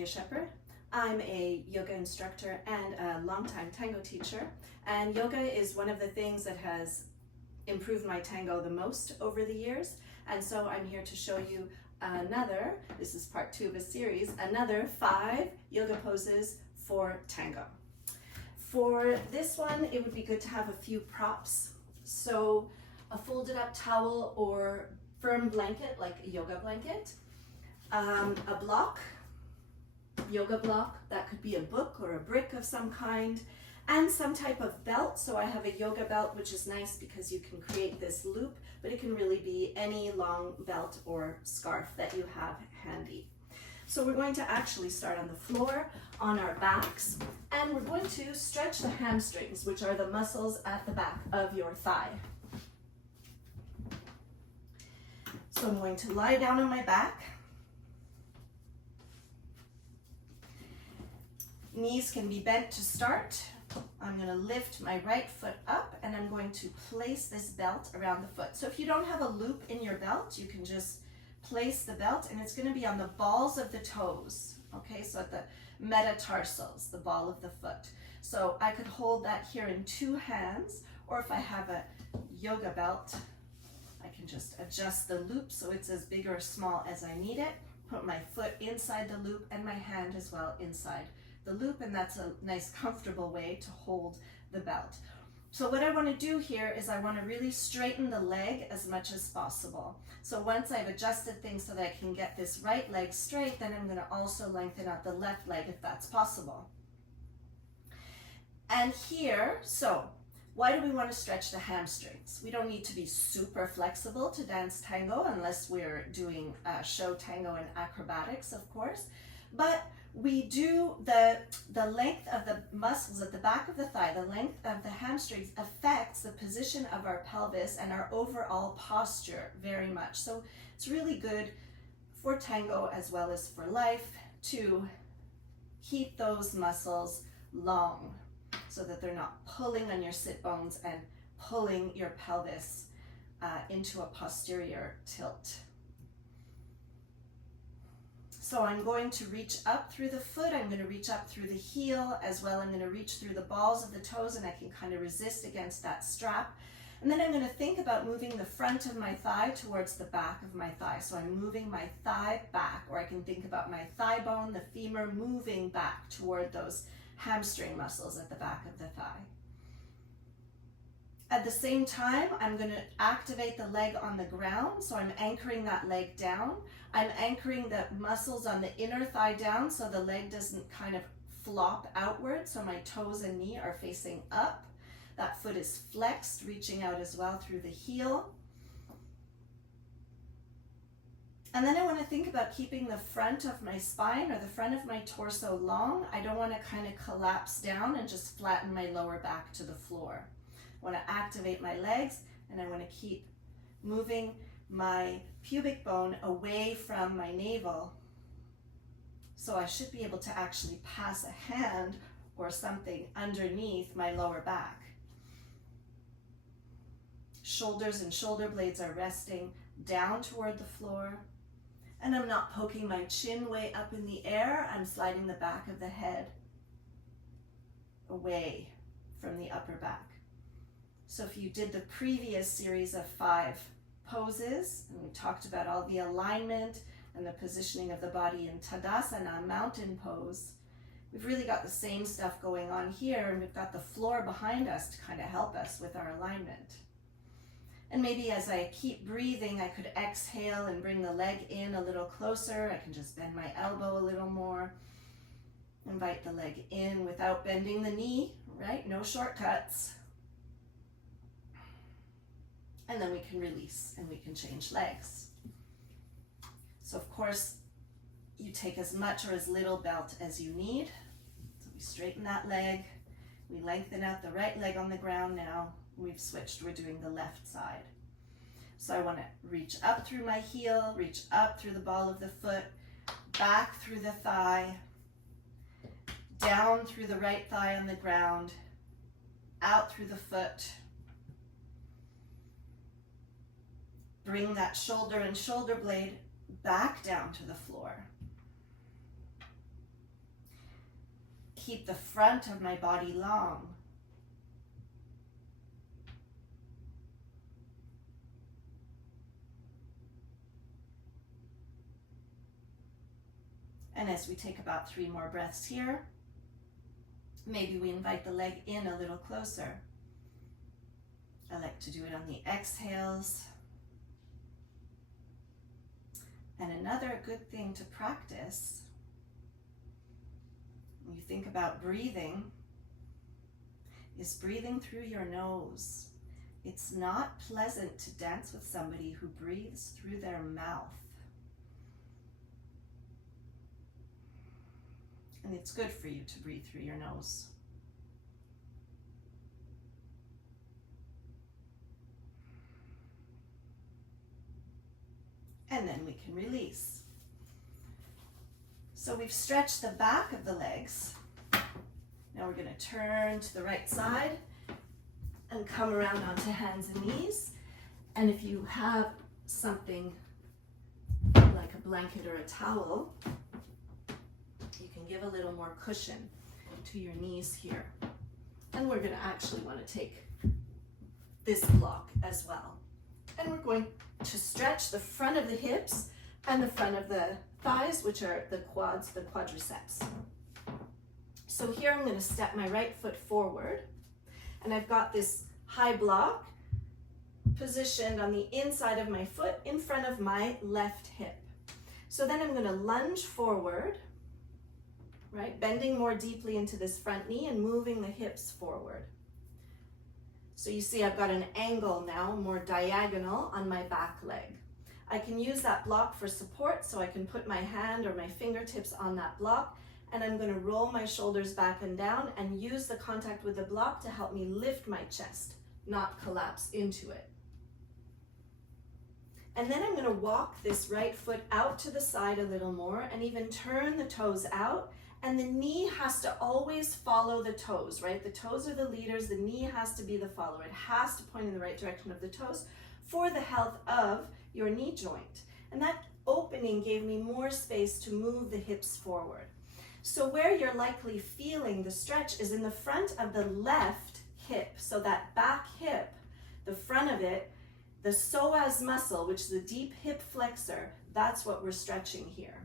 Andrea Shepherd. I'm a yoga instructor and a longtime tango teacher, and yoga is one of the things that has improved my tango the most over the years, and so I'm here to show you another, this is part 2 of a series, another 5 yoga poses for tango. For this one, it would be good to have a few props. So a folded up towel or firm blanket, like a yoga blanket, a block, yoga block, that could be a book or a brick of some kind, and some type of belt. So I have a yoga belt, which is nice because you can create this loop, but it can really be any long belt or scarf that you have handy. So we're going to actually start on the floor on our backs, and we're going to stretch the hamstrings, which are the muscles at the back of your thigh. So I'm going to lie down on my back. Knees can be bent to start. I'm going to lift my right foot up and I'm going to place this belt around the foot. So if you don't have a loop in your belt, you can just place the belt, and it's going to be on the balls of the toes. Okay, so at the metatarsals, the ball of the foot. So I could hold that here in 2 hands, or if I have a yoga belt, I can just adjust the loop so it's as big or small as I need it. Put my foot inside the loop and my hand as well inside the loop, and that's a nice comfortable way to hold the belt. So what I want to do here is I want to really straighten the leg as much as possible. So once I've adjusted things so that I can get this right leg straight, then I'm going to also lengthen out the left leg if that's possible. And here, so why do we want to stretch the hamstrings? We don't need to be super flexible to dance tango unless we're doing show tango and acrobatics, of course. But we do, the length of the muscles at the back of the thigh, the length of the hamstrings affects the position of our pelvis and our overall posture very much. So it's really good for tango as well as for life to keep those muscles long so that they're not pulling on your sit bones and pulling your pelvis into a posterior tilt. So I'm going to reach up through the foot, I'm going to reach up through the heel as well. I'm going to reach through the balls of the toes, and I can kind of resist against that strap. And then I'm going to think about moving the front of my thigh towards the back of my thigh. So I'm moving my thigh back, or I can think about my thigh bone, the femur, moving back toward those hamstring muscles at the back of the thigh. At the same time, I'm going to activate the leg on the ground, so I'm anchoring that leg down. I'm anchoring the muscles on the inner thigh down so the leg doesn't kind of flop outward, so my toes and knee are facing up. That foot is flexed, reaching out as well through the heel. And then I want to think about keeping the front of my spine or the front of my torso long. I don't want to kind of collapse down and just flatten my lower back to the floor. I want to activate my legs, and I want to keep moving my pubic bone away from my navel. So I should be able to actually pass a hand or something underneath my lower back. Shoulders and shoulder blades are resting down toward the floor, and I'm not poking my chin way up in the air. I'm sliding the back of the head away from the upper back. So if you did the previous series of 5 poses, and we talked about all the alignment and the positioning of the body in Tadasana, mountain pose, we've really got the same stuff going on here, and we've got the floor behind us to kind of help us with our alignment. And maybe as I keep breathing, I could exhale and bring the leg in a little closer. I can just bend my elbow a little more. Invite the leg in without bending the knee, right? No shortcuts. And then we can release and we can change legs. So of course, you take as much or as little belt as you need. So we straighten that leg. We lengthen out the right leg on the ground now. We've switched, we're doing the left side. So I want to reach up through my heel, reach up through the ball of the foot, back through the thigh, down through the right thigh on the ground, out through the foot. Bring that shoulder and shoulder blade back down to the floor. keep the front of my body long. And as we take about 3 more breaths here, maybe we invite the leg in a little closer. I like to do it on the exhales. And another good thing to practice, when you think about breathing, is breathing through your nose. It's not pleasant to dance with somebody who breathes through their mouth. And it's good for you to breathe through your nose. And then we can release. So we've stretched the back of the legs. Now we're going to turn to the right side and come around onto hands and knees. And if you have something like a blanket or a towel, you can give a little more cushion to your knees here. And we're going to actually want to take this block as well. And we're going to stretch the front of the hips and the front of the thighs, which are the quads, the quadriceps. So here I'm going to step my right foot forward, and I've got this high block positioned on the inside of my foot in front of my left hip. So then I'm going to lunge forward, right, bending more deeply into this front knee and moving the hips forward. So you see I've got an angle now, more diagonal on my back leg. I can use that block for support, so I can put my hand or my fingertips on that block, and I'm going to roll my shoulders back and down and use the contact with the block to help me lift my chest, not collapse into it. And then I'm going to walk this right foot out to the side a little more and even turn the toes out. And the knee has to always follow the toes, right? The toes are the leaders, the knee has to be the follower. It has to point in the right direction of the toes for the health of your knee joint. And that opening gave me more space to move the hips forward. So where you're likely feeling the stretch is in the front of the left hip. So that back hip, the front of it, the psoas muscle, which is the deep hip flexor, that's what we're stretching here.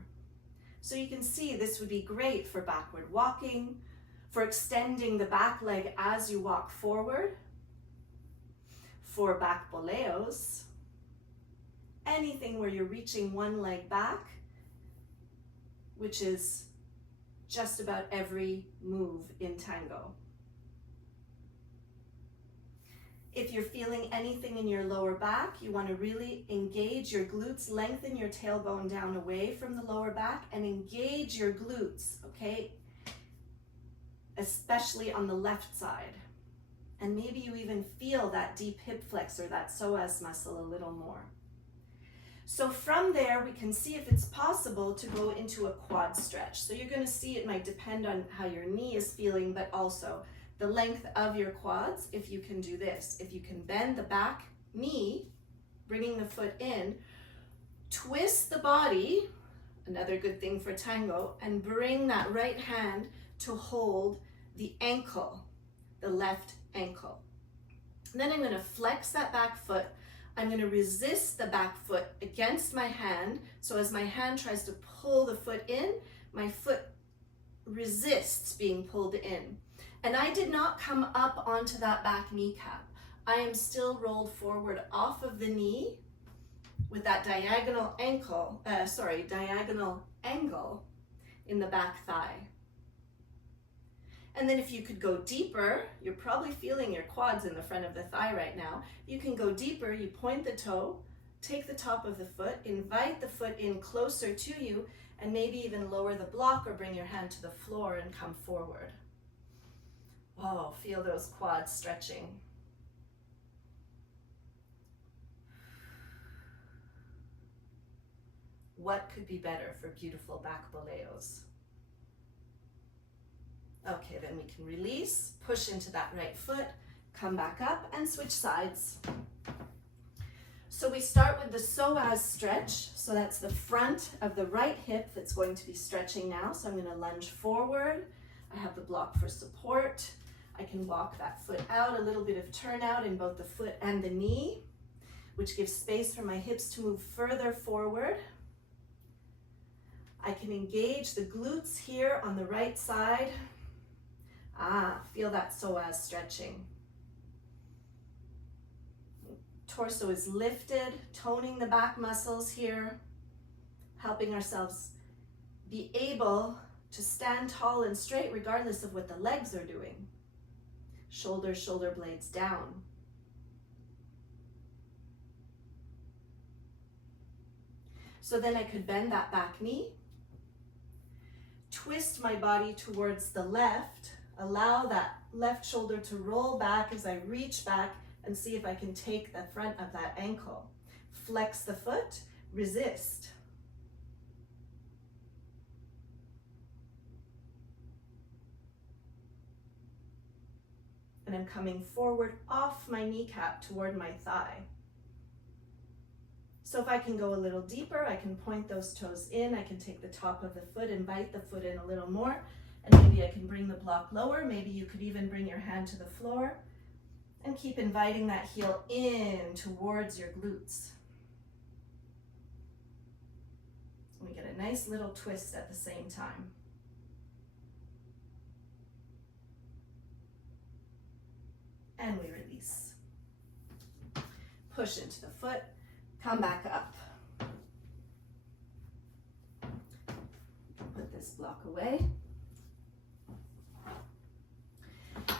So you can see this would be great for backward walking, for extending the back leg as you walk forward, for back boleos, anything where you're reaching one leg back, which is just about every move in tango. If you're feeling anything in your lower back, you want to really engage your glutes, lengthen your tailbone down away from the lower back and engage your glutes, okay? Especially on the left side. And maybe you even feel that deep hip flexor, that psoas muscle a little more. So from there, we can see if it's possible to go into a quad stretch. So you're going to see it might depend on how your knee is feeling, but also the length of your quads. If you can do this, if you can bend the back knee, bringing the foot in, twist the body, another good thing for tango, and bring that right hand to hold the ankle, the left ankle. And then I'm going to flex that back foot. I'm going to resist the back foot against my hand. So as my hand tries to pull the foot in, my foot resists being pulled in. And I did not come up onto that back kneecap. I am still rolled forward off of the knee with that diagonal angle in the back thigh. And then if you could go deeper, you're probably feeling your quads in the front of the thigh right now. You can go deeper, you point the toe, take the top of the foot, invite the foot in closer to you, and maybe even lower the block or bring your hand to the floor and come forward. Oh, feel those quads stretching. What could be better for beautiful back boleos? Okay, then we can release, push into that right foot, come back up and switch sides. So we start with the psoas stretch. So that's the front of the right hip that's going to be stretching now. So I'm going to lunge forward. I have the block for support. I can walk that foot out, a little bit of turnout in both the foot and the knee, which gives space for my hips to move further forward. I can engage the glutes here on the right side. Feel that psoas stretching. Torso is lifted, toning the back muscles here, helping ourselves be able to stand tall and straight regardless of what the legs are doing. Shoulders, shoulder blades down. So then I could bend that back knee, twist my body towards the left, allow that left shoulder to roll back as I reach back and see if I can take the front of that ankle. Flex the foot, resist. And I'm coming forward off my kneecap toward my thigh. So if I can go a little deeper, I can point those toes in, I can take the top of the foot, invite the foot in a little more, and maybe I can bring the block lower. Maybe you could even bring your hand to the floor and keep inviting that heel in towards your glutes. We get a nice little twist at the same time. And we release. Push into the foot, come back up. Put this block away.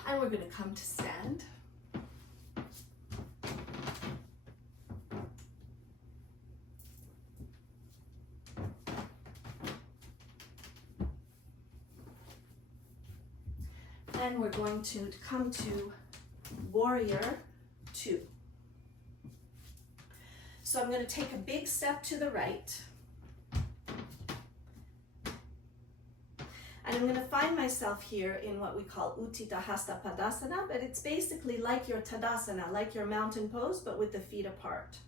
And we're going to come to stand. And we're going to come to warrior 2. So I'm going to take a big step to the right. And I'm going to find myself here in what we call Utthita Hasta Padasana, but it's basically like your Tadasana, like your mountain pose, but with the feet apart.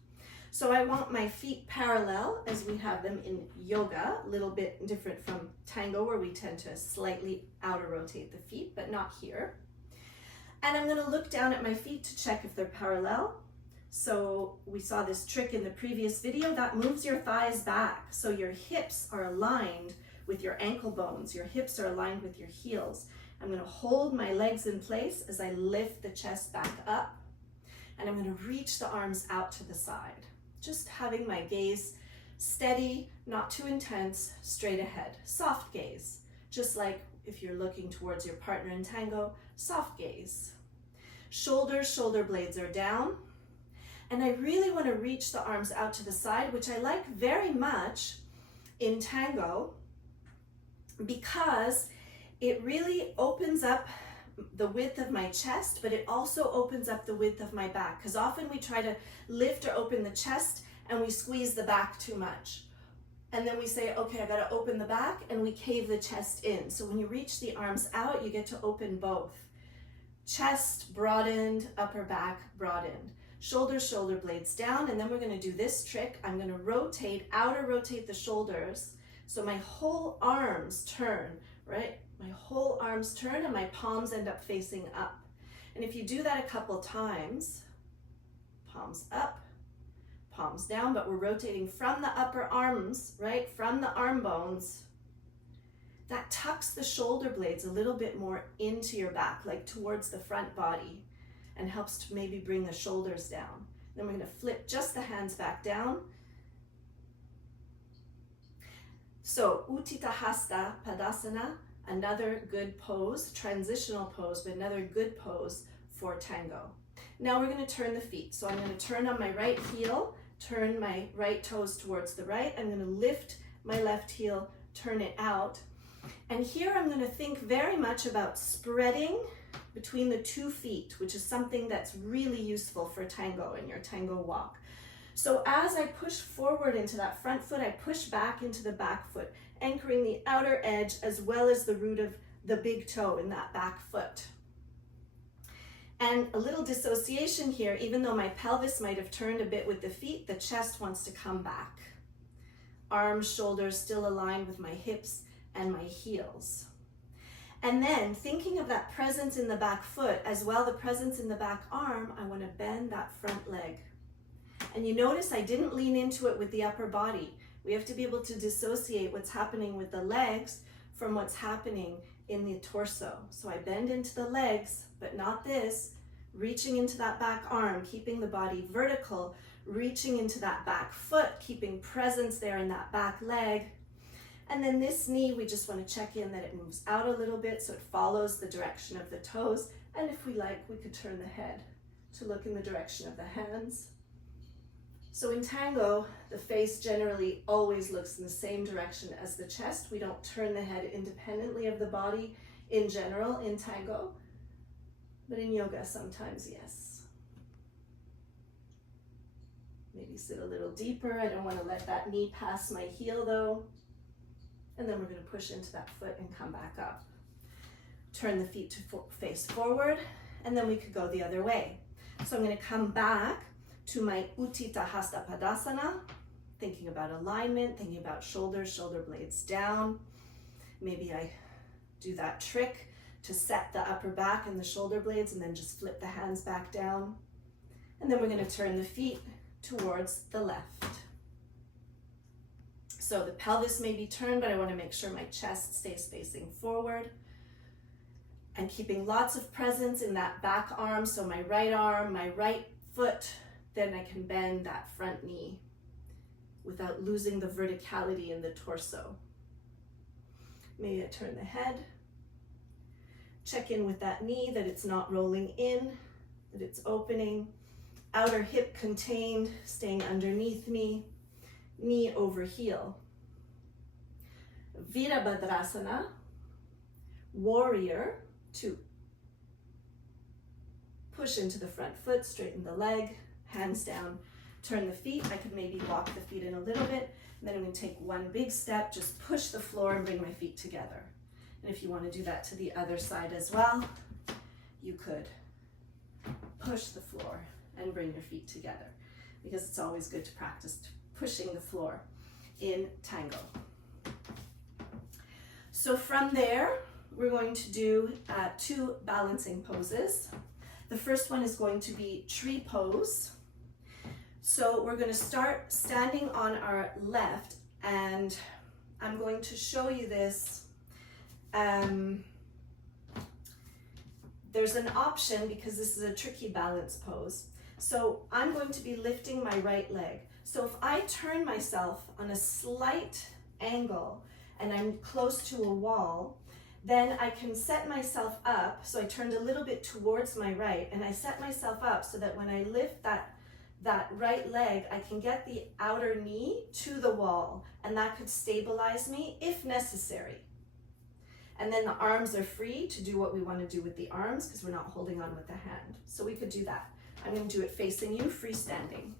So I want my feet parallel as we have them in yoga, a little bit different from tango where we tend to slightly outer rotate the feet, but not here. And I'm going to look down at my feet to check if they're parallel. So we saw this trick in the previous video that moves your thighs back. So your hips are aligned with your ankle bones. Your hips are aligned with your heels. I'm going to hold my legs in place as I lift the chest back up. And I'm going to reach the arms out to the side. Just having my gaze steady, not too intense, straight ahead. Soft gaze. Just like if you're looking towards your partner in tango, soft gaze. Shoulders, shoulder blades are down. And I really want to reach the arms out to the side, which I like very much in tango because it really opens up the width of my chest, but it also opens up the width of my back. Because often we try to lift or open the chest and we squeeze the back too much. And then we say, okay, I gotta open the back, and we cave the chest in. So when you reach the arms out, you get to open both. Chest broadened, upper back broadened. Shoulders, shoulder blades down, and then we're gonna do this trick. I'm gonna outer rotate the shoulders, so my whole arms turn, right? My whole arms turn and my palms end up facing up. And if you do that a couple times, palms up, palms down, but we're rotating from the upper arms, right? From the arm bones. That tucks the shoulder blades a little bit more into your back, like towards the front body, and helps to maybe bring the shoulders down. Then we're going to flip just the hands back down. So Utthita Hasta Padasana, another good pose, transitional pose, but another good pose for tango. Now we're going to turn the feet. So I'm going to turn on my right heel, turn my right toes towards the right. I'm going to lift my left heel, turn it out. And here I'm going to think very much about spreading between the 2 feet, which is something that's really useful for tango in your tango walk. So as I push forward into that front foot, I push back into the back foot, anchoring the outer edge as well as the root of the big toe in that back foot. And a little dissociation here, even though my pelvis might have turned a bit with the feet, the chest wants to come back. Arms, shoulders still aligned with my hips and my heels. And then thinking of that presence in the back foot, as well the presence in the back arm, I want to bend that front leg. And you notice I didn't lean into it with the upper body. We have to be able to dissociate what's happening with the legs from what's happening in the torso. So I bend into the legs, but not this, reaching into that back arm, keeping the body vertical, reaching into that back foot, keeping presence there in that back leg. And then this knee, we just want to check in that it moves out a little bit so it follows the direction of the toes. And if we like, we could turn the head to look in the direction of the hands. So in tango, the face generally always looks in the same direction as the chest. We don't turn the head independently of the body in general in tango, but in yoga sometimes, yes. Maybe sit a little deeper. I don't want to let that knee pass my heel though. And then we're going to push into that foot and come back up. Turn the feet to face forward, and then we could go the other way. So I'm going to come back to my Utthita Hasta Padasana, thinking about alignment, thinking about shoulders, shoulder blades down. Maybe I do that trick to set the upper back and the shoulder blades and then just flip the hands back down. And then we're going to turn the feet towards the left. So the pelvis may be turned, but I want to make sure my chest stays facing forward. And keeping lots of presence in that back arm, so my right foot, then I can bend that front knee without losing the verticality in the torso. Maybe I turn the head. Check in with that knee, that it's not rolling in, that it's opening. Outer hip contained, staying underneath me. Knee over heel. Virabhadrasana, warrior 2. Push into the front foot, straighten the leg, hands down, turn the feet. I could maybe walk the feet in a little bit, and then I'm going to take one big step, just push the floor and bring my feet together. And if you want to do that to the other side as well, you could push the floor and bring your feet together, because it's always good to practice pushing the floor in tango. So from there, we're going to do 2 balancing poses. The first one is going to be tree pose. So we're going to start standing on our left, and I'm going to show you this. There's an option, because this is a tricky balance pose. So I'm going to be lifting my right leg. So if I turn myself on a slight angle and I'm close to a wall, then I can set myself up. So I turned a little bit towards my right, and I set myself up so that when I lift that right leg, I can get the outer knee to the wall, and that could stabilize me if necessary. And then the arms are free to do what we want to do with the arms, because we're not holding on with the hand. So we could do that. I'm going to do it facing you, freestanding.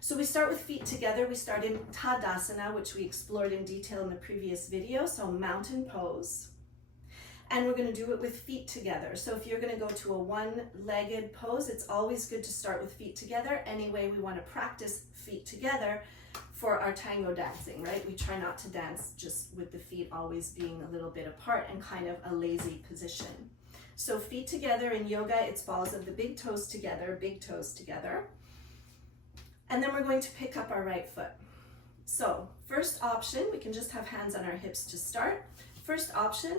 So we start with feet together. We start in Tadasana, which we explored in detail in the previous video, so mountain pose. And we're going to do it with feet together. So if you're going to go to a one-legged pose, it's always good to start with feet together. Anyway, we want to practice feet together for our tango dancing, right? We try not to dance just with the feet always being a little bit apart and kind of a lazy position. So feet together in yoga, it's balls of the big toes together, And then we're going to pick up our right foot. So first option, we can just have hands on our hips to start. First option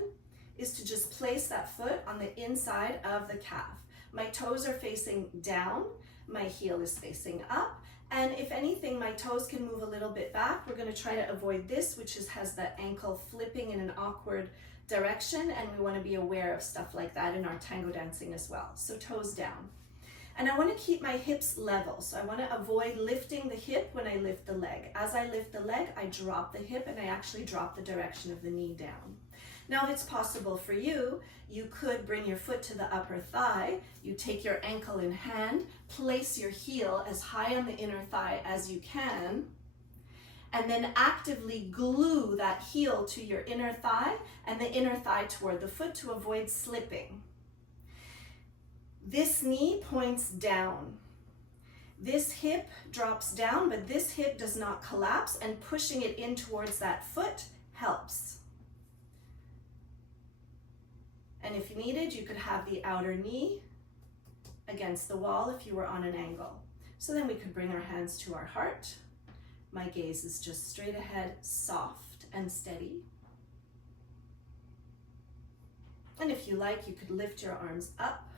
is to just place that foot on the inside of the calf. My toes are facing down, my heel is facing up, and if anything, my toes can move a little bit back. We're going to try to avoid this, which has the ankle flipping in an awkward direction, and we want to be aware of stuff like that in our tango dancing as well. So toes down. And I want to keep my hips level, so I want to avoid lifting the hip when I lift the leg. As I lift the leg, I drop the hip, and I actually drop the direction of the knee down. Now, if it's possible for you, you could bring your foot to the upper thigh. You take your ankle in hand, place your heel as high on the inner thigh as you can, and then actively glue that heel to your inner thigh and the inner thigh toward the foot to avoid slipping. This knee points down. This hip drops down, but this hip does not collapse, and pushing it in towards that foot helps. And if needed, you could have the outer knee against the wall if you were on an angle. So then we could bring our hands to our heart. My gaze is just straight ahead, soft and steady. And if you like, you could lift your arms up,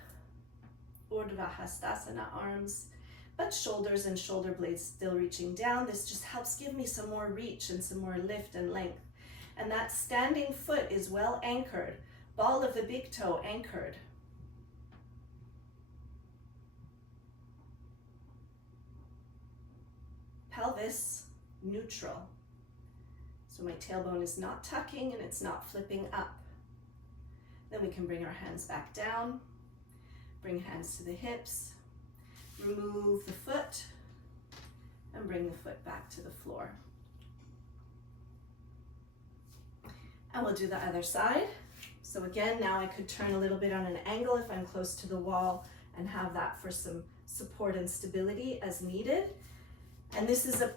Urdhva Hastasana arms, but shoulders and shoulder blades still reaching down. This just helps give me some more reach and some more lift and length. And that standing foot is well anchored, ball of the big toe anchored. Pelvis neutral. So my tailbone is not tucking and it's not flipping up. Then we can bring our hands back down, bring hands to the hips, remove the foot, and bring the foot back to the floor. And we'll do the other side. So again, now I could turn a little bit on an angle if I'm close to the wall and have that for some support and stability as needed. And this is a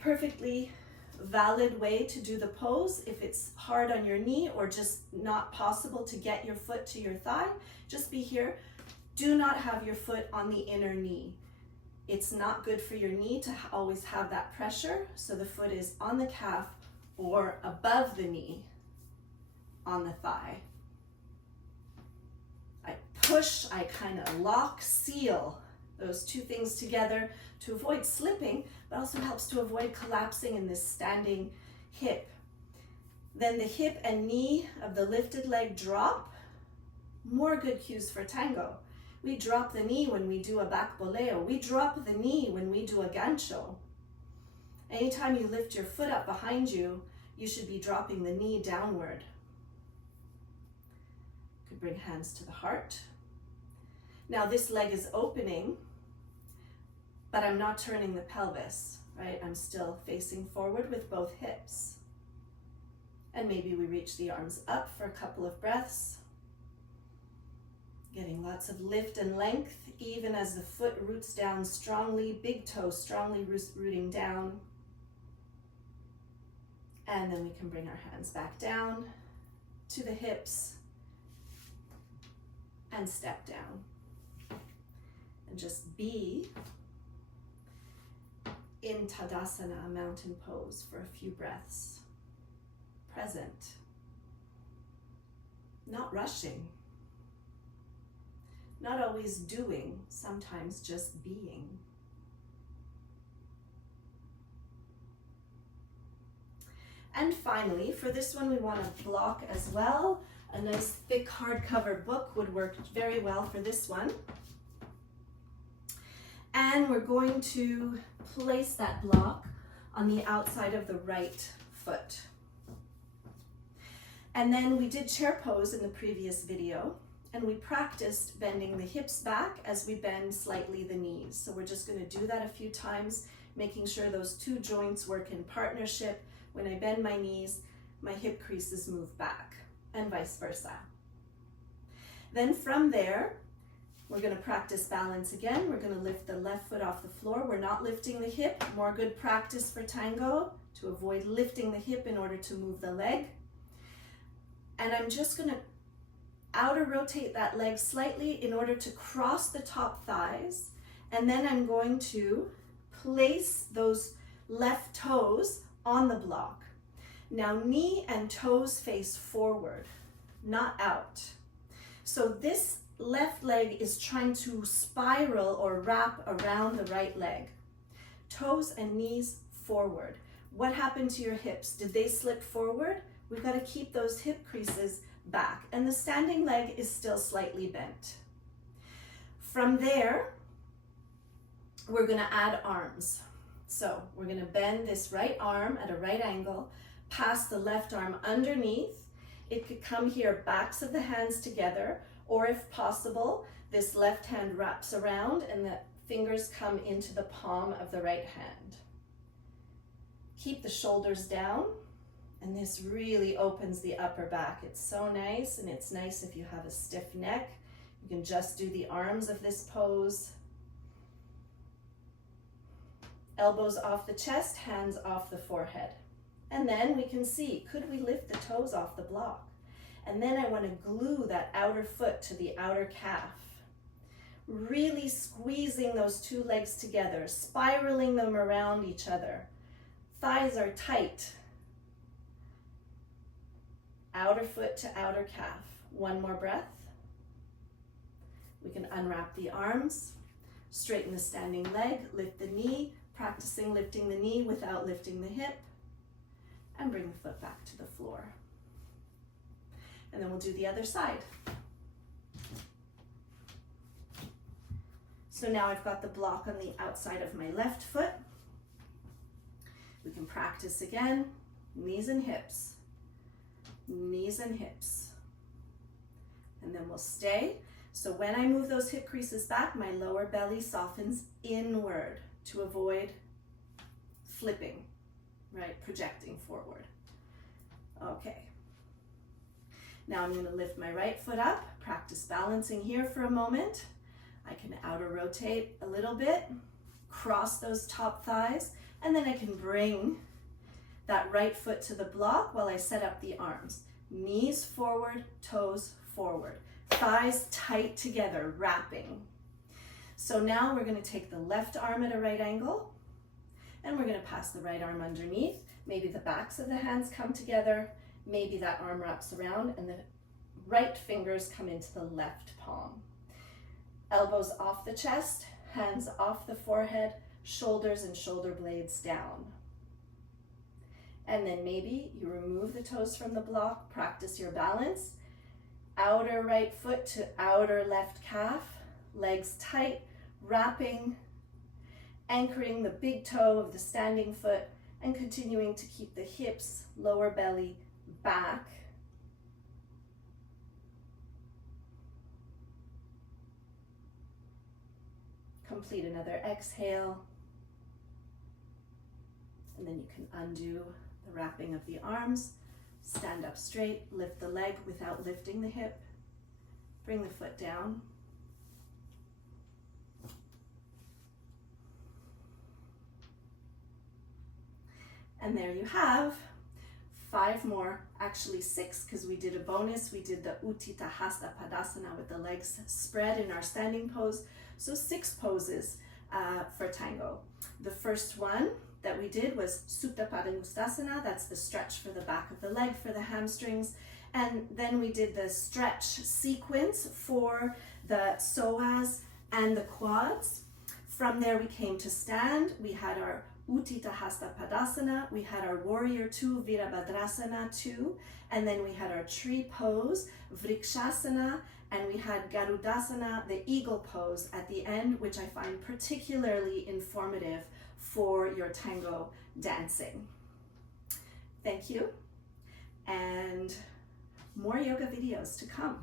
perfectly valid way to do the pose. If it's hard on your knee or just not possible to get your foot to your thigh, just be here. Do not have your foot on the inner knee. It's not good for your knee to always have that pressure. So the foot is on the calf or above the knee on the thigh. I push, I kind of lock, seal those two things together to avoid slipping, but also helps to avoid collapsing in this standing hip. Then the hip and knee of the lifted leg drop. More good cues for tango. We drop the knee when we do a back boleo. We drop the knee when we do a gancho. Anytime you lift your foot up behind you, you should be dropping the knee downward. Could bring hands to the heart. Now this leg is opening, but I'm not turning the pelvis, right? I'm still facing forward with both hips. And maybe we reach the arms up for a couple of breaths. Getting lots of lift and length, even as the foot roots down strongly, big toe strongly rooting down. And then we can bring our hands back down to the hips and step down. And just be in Tadasana, mountain pose, for a few breaths. Present. Not rushing. Not always doing, sometimes just being. And finally, for this one we want to block as well. A nice thick hardcover book would work very well for this one. And we're going to place that block on the outside of the right foot. And then we did chair pose in the previous video, and we practiced bending the hips back as we bend slightly the knees. So we're just going to do that a few times, making sure those two joints work in partnership. When I bend my knees, my hip creases move back, and vice versa. Then from there, we're going to practice balance again. We're going to lift the left foot off the floor. We're not lifting the hip. More good practice for tango to avoid lifting the hip in order to move the leg. And I'm just going to outer rotate that leg slightly in order to cross the top thighs. And then I'm going to place those left toes on the block. Now knee and toes face forward, not out. So this left leg is trying to spiral or wrap around the right leg. Toes and knees forward. What happened to your hips? Did they slip forward? We've got to keep those hip creases back, and the standing leg is still slightly bent. From there, we're going to add arms. So we're going to bend this right arm at a right angle, pass the left arm underneath. It could come here, backs of the hands together, or if possible, this left hand wraps around and the fingers come into the palm of the right hand. Keep the shoulders down, and this really opens the upper back. It's so nice, and it's nice if you have a stiff neck. You can just do the arms of this pose. Elbows off the chest, hands off the forehead. And then we can see, could we lift the toes off the block? And then I want to glue that outer foot to the outer calf. Really squeezing those two legs together, spiraling them around each other. Thighs are tight. Outer foot to outer calf. One more breath. We can unwrap the arms, straighten the standing leg, lift the knee, practicing lifting the knee without lifting the hip, and bring the foot back to the floor. And then we'll do the other side. So now I've got the block on the outside of my left foot. We can practice again, knees and hips, knees and hips. And then we'll stay. So when I move those hip creases back, my lower belly softens inward to avoid flipping, right? Projecting forward. Okay. Now I'm going to lift my right foot up, practice balancing here for a moment. I can outer rotate a little bit, cross those top thighs, and then I can bring that right foot to the block while I set up the arms. Knees forward, toes forward. Thighs tight together, wrapping. So now we're going to take the left arm at a right angle, and we're going to pass the right arm underneath. Maybe the backs of the hands come together, maybe that arm wraps around, and the right fingers come into the left palm. Elbows off the chest, hands off the forehead, shoulders and shoulder blades down. And then maybe you remove the toes from the block, practice your balance. Outer right foot to outer left calf, legs tight, wrapping, anchoring the big toe of the standing foot, and continuing to keep the hips, lower belly back. Complete another exhale. And then you can undo the wrapping of the arms. Stand up straight, lift the leg without lifting the hip. Bring the foot down. And there you have 5 more, actually 6, because we did a bonus. We did the Utthita Hasta Padasana with the legs spread in our standing pose. So 6 poses for tango. The first one that we did was Supta Padangustasana. That's the stretch for the back of the leg, for the hamstrings. And then we did the stretch sequence for the psoas and the quads. From there we came to stand. We had our Utthita Hasta Padasana, we had our Warrior 2, Virabhadrasana 2, and then we had our tree pose, Vrikshasana, and we had Garudasana, the eagle pose at the end, which I find particularly informative for your tango dancing. Thank you, and more yoga videos to come.